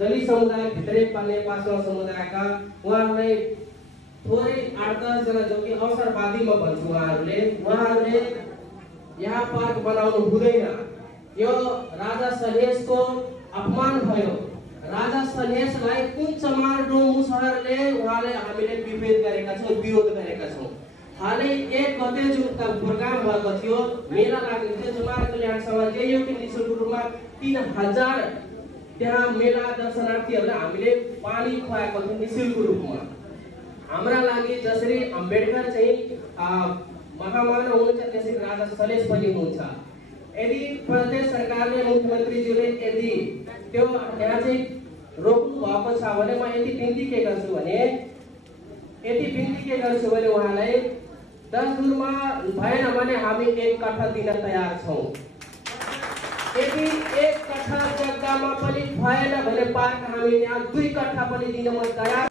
दलित समुदाय भित्रै पाल्ने पासवान समुदायका उहाँहरूलाई थोरै 8-10 जना जो कि अवसरवादीमा भन्छु उहाँहरूले यहाँ पार्क बनाउनु हुँदैन। यो राजा सलेशको अपमान भयो। राजा सलेशलाई कुन चमार डोमु शहरले उहाँले हामीले विभेद गरेका छौँ, विरोध गरेका छौँ। हालै 1 गते जुन प्रोग्राम भएको थियो, मेला लागेको थियो, चमार कल्याण सभा जेयुके निःशुल्क रूपमा 3000 त्यहाँ मेला दर्शनार्थीहरूलाई हामीले पानी खुवाएको थियो निःशुल्क रूपमा। हाम्रा लागि जसरी अम्बेडकर चाहिँ महामानव हुनुहुन्छ त्यसरी राजा सलेश पनि हुनुहुन्छ। यदि प्रदेश सरकारले मुख्यमन्त्रीज्यूले यदि त्यो यहाँ चाहिँ रोक्नु भएको छ भने म यति बिन्ती के गर्छु भने उहाँलाई 10 दूरमा भएन भने हामी 1 कट्ठा दिन तयार छौँ। यदि 1 कट्ठा जग्गामा पनि भएन भने पार्क हामी यहाँ 2 कट्ठा पनि दिन म तयार